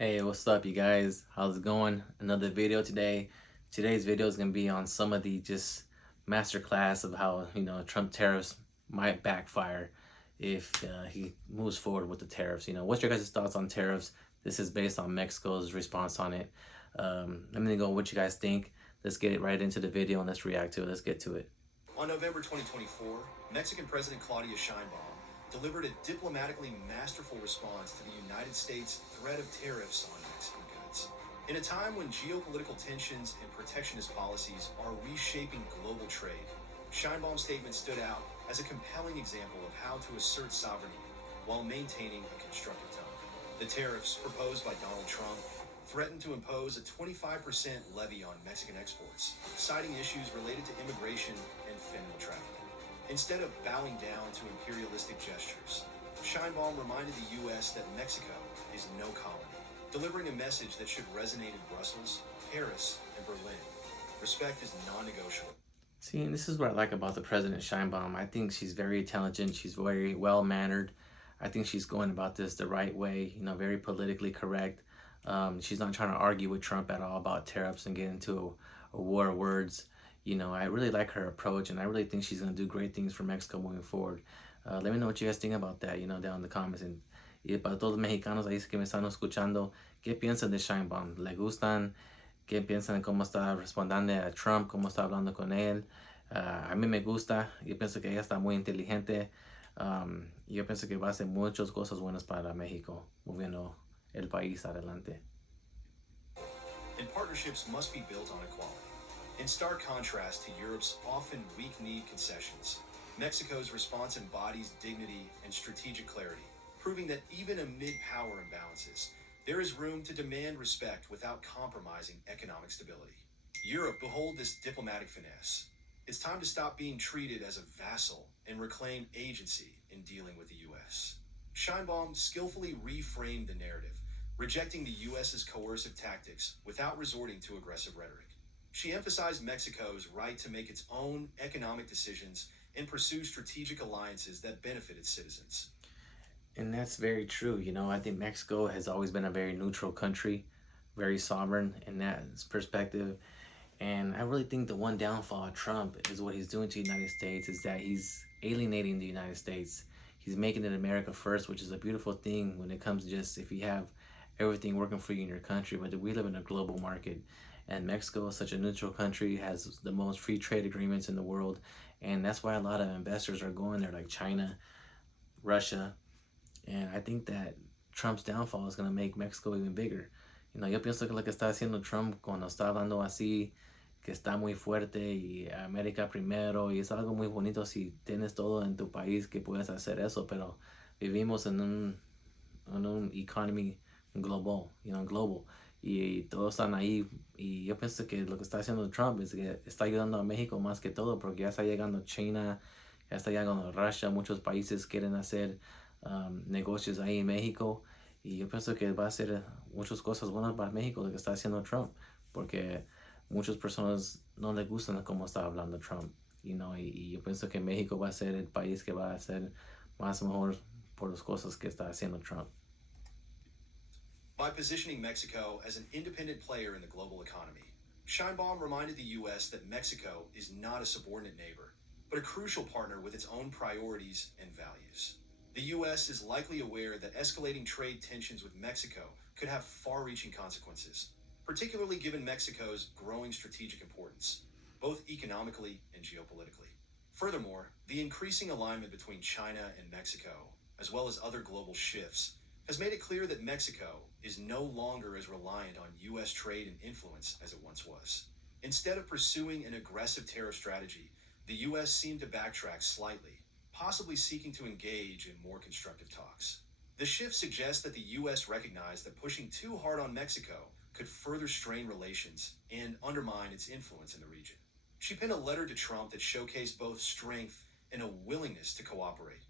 Hey, what's up, you guys? How's it going? Another video today. Today's video is going to be on some of the just masterclass of how, Trump tariffs might backfire if he moves forward with the tariffs. What's your guys' thoughts on tariffs? This is based on Mexico's response on it. Let me know what you guys think. Let's get it right into the video and let's react to it. Let's get to it. On November 2024, Mexican President Claudia Sheinbaum delivered a diplomatically masterful response to the United States' threat of tariffs on Mexican goods. In a time when geopolitical tensions and protectionist policies are reshaping global trade, Sheinbaum's statement stood out as a compelling example of how to assert sovereignty while maintaining a constructive tone. The tariffs proposed by Donald Trump threatened to impose a 25% levy on Mexican exports, citing issues related to immigration and fentanyl trafficking. Instead of bowing down to imperialistic gestures, Sheinbaum reminded the U.S. that Mexico is no colony, delivering a message that should resonate in Brussels, Paris, and Berlin. Respect is non-negotiable. See, and this is what I like about the President Sheinbaum. I think she's very intelligent. She's very well mannered. I think she's going about this the right way. Very politically correct. She's not trying to argue with Trump at all about tariffs and get into a war of words. I really like her approach, and I really think she's gonna do great things for Mexico moving forward. Let me know what you guys think about that. Down in the comments. Y para todos los mexicanos ahí que me están escuchando, ¿qué piensan de Sheinbaum? ¿Le gustan? ¿Qué piensan de cómo está respondiendo a Trump? ¿Cómo está hablando con él? A mí me gusta. Yo pienso que ella está muy inteligente. Yo pienso que va a hacer muchas cosas buenas para México, moviendo el país adelante. And partnerships must be built on equality. In stark contrast to Europe's often weak-kneed concessions, Mexico's response embodies dignity and strategic clarity, proving that even amid power imbalances, there is room to demand respect without compromising economic stability. Europe, behold this diplomatic finesse. It's time to stop being treated as a vassal and reclaim agency in dealing with the U.S. Scheinbaum skillfully reframed the narrative, rejecting the U.S.'s coercive tactics without resorting to aggressive rhetoric. She emphasized Mexico's right to make its own economic decisions and pursue strategic alliances that benefit its citizens. And that's very true. I think Mexico has always been a very neutral country, very sovereign in that perspective. And I really think the one downfall of Trump is what he's doing to the United States is that he's alienating the United States. He's making it America first, which is a beautiful thing when it comes to just if you have everything working for you in your country. But we live in a global market, and Mexico is such a neutral country, has the most free trade agreements in the world. And that's why a lot of investors are going there, like China, Russia. And I think that Trump's downfall is going to make Mexico even bigger. Yo pienso que lo que está haciendo Trump cuando está hablando así, que está muy fuerte y América primero, y es algo muy bonito si tienes todo en tu país que puedes hacer eso, pero vivimos en un economy global, global, y todos están ahí, y yo pienso que lo que está haciendo Trump es que está ayudando a México más que todo, porque ya está llegando China, ya está llegando Russia, muchos países quieren hacer negocios ahí en México, y yo pienso que va a ser muchas cosas buenas para México lo que está haciendo Trump, porque muchas personas no les gustan cómo está hablando Trump, y yo pienso que México va a ser el país que va a ser más mejor por las cosas que está haciendo Trump. By positioning Mexico as an independent player in the global economy, Scheinbaum reminded the U.S. that Mexico is not a subordinate neighbor, but a crucial partner with its own priorities and values. The U.S. is likely aware that escalating trade tensions with Mexico could have far-reaching consequences, particularly given Mexico's growing strategic importance, both economically and geopolitically. Furthermore, the increasing alignment between China and Mexico, as well as other global shifts, has made it clear that Mexico is no longer as reliant on U.S. trade and influence as it once was. Instead of pursuing an aggressive tariff strategy, the U.S. seemed to backtrack slightly, possibly seeking to engage in more constructive talks. The shift suggests that the U.S. recognized that pushing too hard on Mexico could further strain relations and undermine its influence in the region. She penned a letter to Trump that showcased both strength and a willingness to cooperate,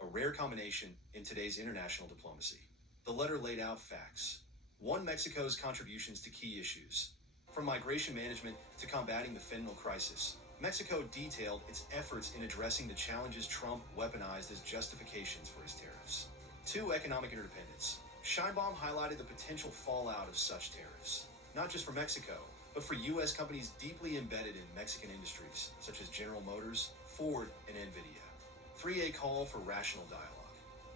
a rare combination in today's international diplomacy. The letter laid out facts. One, Mexico's contributions to key issues. From migration management to combating the fentanyl crisis, Mexico detailed its efforts in addressing the challenges Trump weaponized as justifications for his tariffs. Two, economic interdependence. Sheinbaum highlighted the potential fallout of such tariffs, not just for Mexico, but for U.S. companies deeply embedded in Mexican industries, such as General Motors, Ford, and NVIDIA. Free a call for rational dialogue.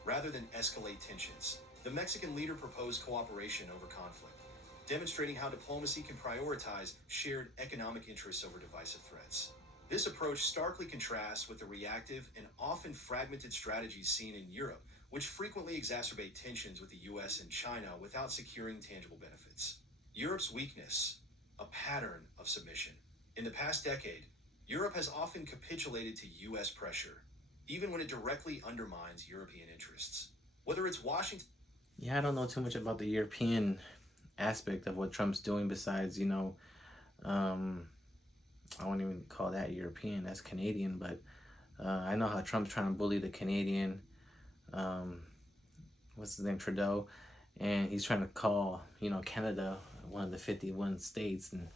Rather than escalate tensions, the Mexican leader proposed cooperation over conflict, demonstrating how diplomacy can prioritize shared economic interests over divisive threats. This approach starkly contrasts with the reactive and often fragmented strategies seen in Europe, which frequently exacerbate tensions with the US and China without securing tangible benefits. Europe's weakness, a pattern of submission. In the past decade, Europe has often capitulated to US pressure, even when it directly undermines European interests. Whether it's Washington. Yeah, I don't know too much about the European aspect of what Trump's doing besides, um, I won't even call that European, that's Canadian, but I know how Trump's trying to bully the Canadian, um, what's his name, Trudeau, and he's trying to call, Canada one of the 51 states. And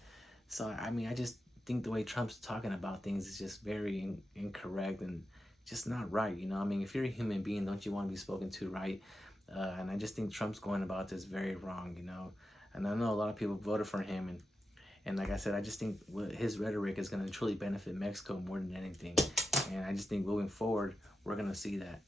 so, I mean, I just think the way Trump's talking about things is just very incorrect and just not right. I mean, if you're a human being, don't you want to be spoken to right? And I just think Trump's going about this very wrong. And I know a lot of people voted for him, and like I said, I just think his rhetoric is going to truly benefit Mexico more than anything. And I just think moving forward, we're going to see that.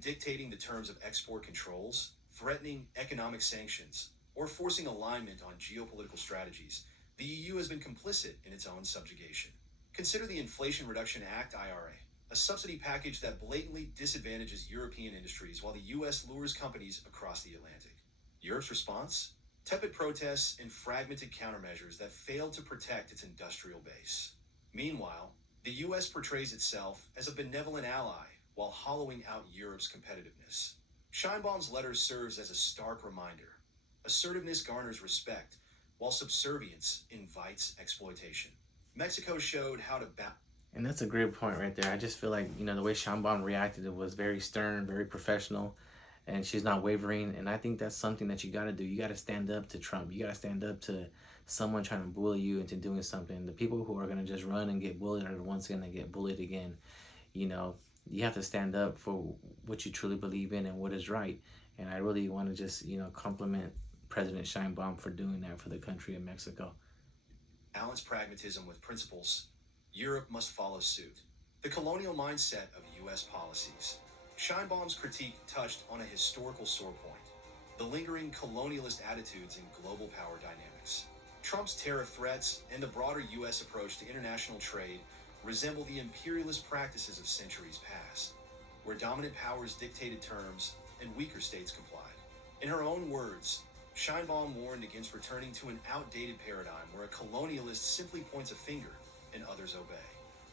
Dictating the terms of export controls, threatening economic sanctions, or forcing alignment on geopolitical strategies, the EU has been complicit in its own subjugation. Consider the Inflation Reduction Act (IRA), a subsidy package that blatantly disadvantages European industries while the US lures companies across the Atlantic. Europe's response? Tepid protests and fragmented countermeasures that failed to protect its industrial base. Meanwhile, the US portrays itself as a benevolent ally while hollowing out Europe's competitiveness. Sheinbaum's letter serves as a stark reminder. Assertiveness garners respect, while subservience invites exploitation. Mexico showed how to balance. And that's a great point right there. I just feel like, the way Sheinbaum reacted, it was very stern, very professional, and she's not wavering. And I think that's something that you got to do. You got to stand up to Trump. You got to stand up to someone trying to bully you into doing something. The people who are going to just run and get bullied are the ones going to get bullied again. You have to stand up for what you truly believe in and what is right. And I really want to just, compliment President Sheinbaum for doing that for the country of Mexico. Balance pragmatism with principles. Europe must follow suit. The colonial mindset of U.S. policies. Sheinbaum's critique touched on a historical sore point: the lingering colonialist attitudes in global power dynamics. Trump's tariff threats and the broader U.S. approach to international trade resemble the imperialist practices of centuries past, where dominant powers dictated terms and weaker states complied. In her own words, Sheinbaum warned against returning to an outdated paradigm where a colonialist simply points a finger and others obey.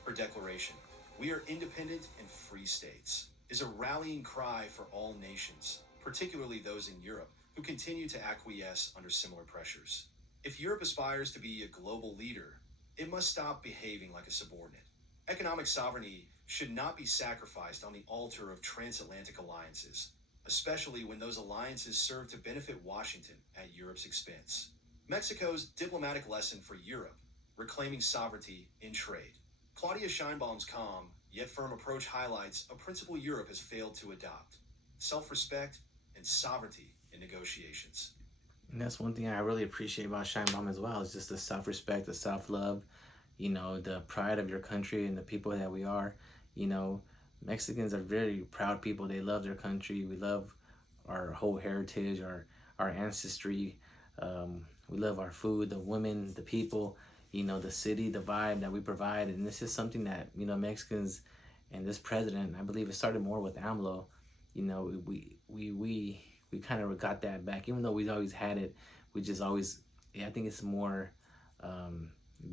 Her declaration, "We are independent and free states," is a rallying cry for all nations, particularly those in Europe, who continue to acquiesce under similar pressures. If Europe aspires to be a global leader, it must stop behaving like a subordinate. Economic sovereignty should not be sacrificed on the altar of transatlantic alliances, especially when those alliances serve to benefit Washington at Europe's expense. Mexico's diplomatic lesson for Europe: reclaiming sovereignty in trade. Claudia Sheinbaum's calm, yet firm approach highlights a principle Europe has failed to adopt: self-respect and sovereignty in negotiations. And that's one thing I really appreciate about Sheinbaum as well, is just the self-respect, the self-love, the pride of your country and the people that we are. You know, Mexicans are very proud people. They love their country. We love our whole heritage, our ancestry. We love our food, the women, the people, the city, the vibe that we provide. And this is something that, Mexicans and this president, I believe it started more with AMLO. We kind of got that back, even though we always had it. We just always, I think it's more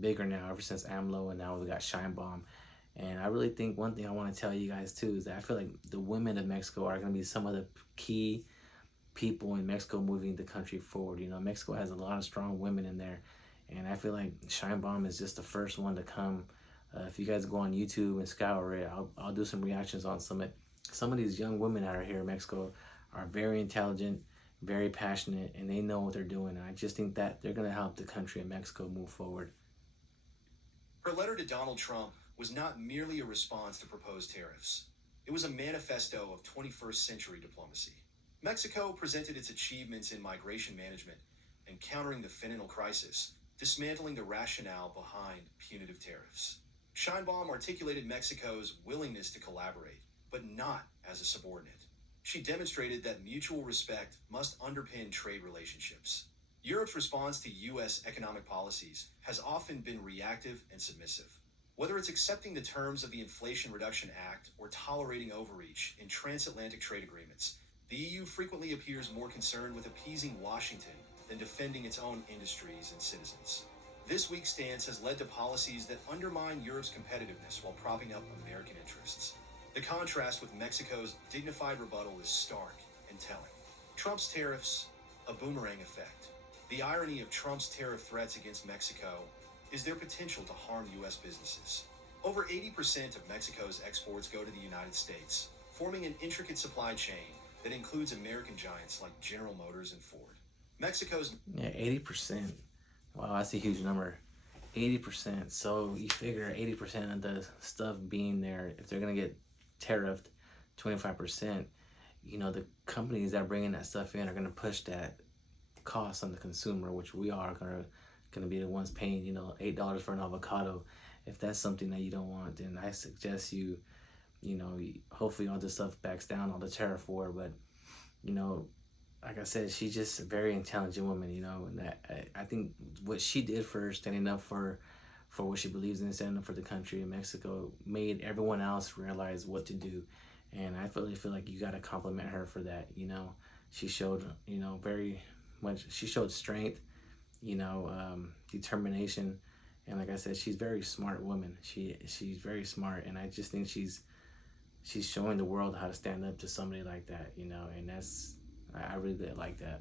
bigger now ever since AMLO, and now we got Sheinbaum. And I really think one thing I want to tell you guys too is that I feel like the women of Mexico are going to be some of the key people in Mexico moving the country forward. Mexico has a lot of strong women in there, and I feel like Sheinbaum is just the first one to come. If you guys go on YouTube and scour it, I'll do some reactions on some of these young women out here in Mexico are very intelligent, very passionate, and they know what they're doing. And I just think that they're going to help the country of Mexico move forward. Her letter to Donald Trump was not merely a response to proposed tariffs. It was a manifesto of 21st century diplomacy. Mexico presented its achievements in migration management and countering the fentanyl crisis, dismantling the rationale behind punitive tariffs. Sheinbaum articulated Mexico's willingness to collaborate, but not as a subordinate. She demonstrated that mutual respect must underpin trade relationships. Europe's response to U.S. economic policies has often been reactive and submissive. Whether it's accepting the terms of the Inflation Reduction Act or tolerating overreach in transatlantic trade agreements, the EU frequently appears more concerned with appeasing Washington than defending its own industries and citizens. This week's stance has led to policies that undermine Europe's competitiveness while propping up American interests. The contrast with Mexico's dignified rebuttal is stark and telling. Trump's tariffs, a boomerang effect. The irony of Trump's tariff threats against Mexico is their potential to harm U.S. businesses. Over 80% of Mexico's exports go to the United States, forming an intricate supply chain that includes American giants like General Motors and Ford. Mexico's... Yeah, 80%. Wow, that's a huge number. 80%. So you figure 80% of the stuff being there, if they're going to get tariffed 25%, you know, the companies that are bringing that stuff in are going to push that cost on the consumer, which we are going to be the ones paying, you know, $8 for an avocado. If that's something that you don't want, then I suggest you know, hopefully all this stuff backs down, all the tariff war. But, you know, like I said, she's just a very intelligent woman, you know, and that, I think what she did for standing up for what she believes in, standing up for the country in Mexico, made everyone else realize what to do. And I really feel like you got to compliment her for that. You know, she showed, you know, very much, she showed strength, you know, determination. And like I said, she's a very smart woman. She's very smart. And I just think she's showing the world how to stand up to somebody like that, you know, and I really like that.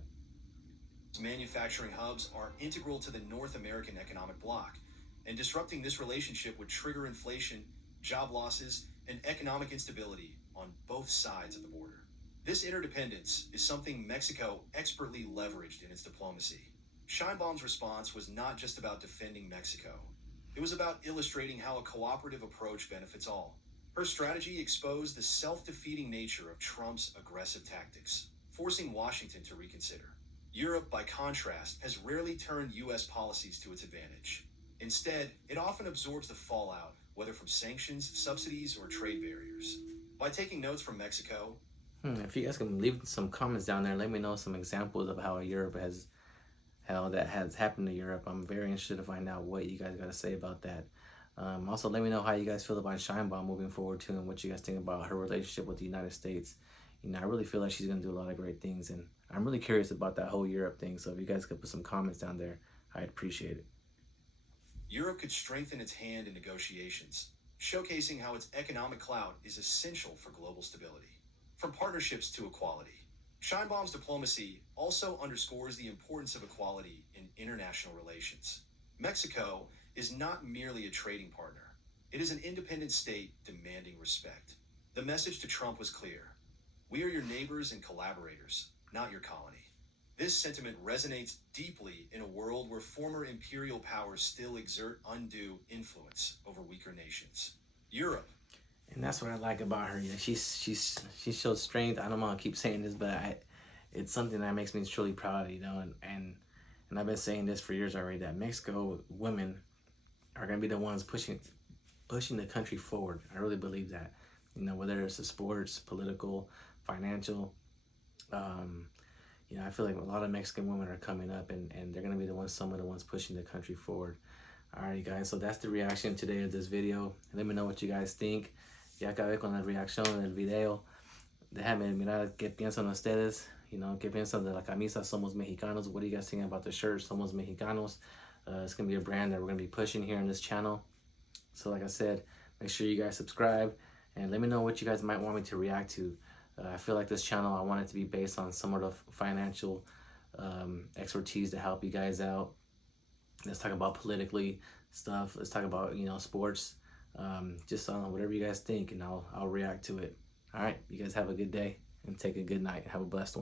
Manufacturing hubs are integral to the North American economic bloc, and disrupting this relationship would trigger inflation, job losses, and economic instability on both sides of the border. This interdependence is something Mexico expertly leveraged in its diplomacy. Sheinbaum's response was not just about defending Mexico. It was about illustrating how a cooperative approach benefits all. Her strategy exposed the self-defeating nature of Trump's aggressive tactics, forcing Washington to reconsider. Europe, by contrast, has rarely turned U.S. policies to its advantage. Instead, it often absorbs the fallout, whether from sanctions, subsidies, or trade barriers. By taking notes from Mexico... If you guys can leave some comments down there, let me know some examples of how that has happened to Europe. I'm very interested to find out what you guys got to say about that. Also, let me know how you guys feel about Sheinbaum moving forward too, and what you guys think about her relationship with the United States. You know, I really feel like she's going to do a lot of great things, and I'm really curious about that whole Europe thing. So if you guys could put some comments down there, I'd appreciate it. Europe could strengthen its hand in negotiations, showcasing how its economic clout is essential for global stability. From partnerships to equality, Sheinbaum's diplomacy also underscores the importance of equality in international relations. Mexico is not merely a trading partner. It is an independent state demanding respect. The message to Trump was clear. We are your neighbors and collaborators, not your colony. This sentiment resonates deeply in a world where former imperial powers still exert undue influence over weaker nations. Europe. And that's what I like about her. You know, she shows strength. I don't want to keep saying this, but it's something that makes me truly proud, you know, and I've been saying this for years already, that Mexico women are going to be the ones pushing the country forward. I really believe that, you know, whether it's the sports, political, financial, you know, I feel like a lot of Mexican women are coming up, and they're going to be some of the ones pushing the country forward. Alright guys, so that's the reaction today of this video. Let me know what you guys think. Ya acabé con la reacción del video. Déjame mirar qué piensan ustedes. You know, qué piensan de la camisa Somos Mexicanos. What do you guys think about the shirt Somos Mexicanos? It's going to be a brand that we're going to be pushing here on this channel. So like I said, make sure you guys subscribe. And let me know what you guys might want me to react to. I feel like this channel, I want it to be based on somewhat of financial expertise to help you guys out. Let's talk about politically stuff. Let's talk about, you know, sports. Just whatever you guys think, and I'll react to it. All right, you guys have a good day and take a good night. Have a blessed one.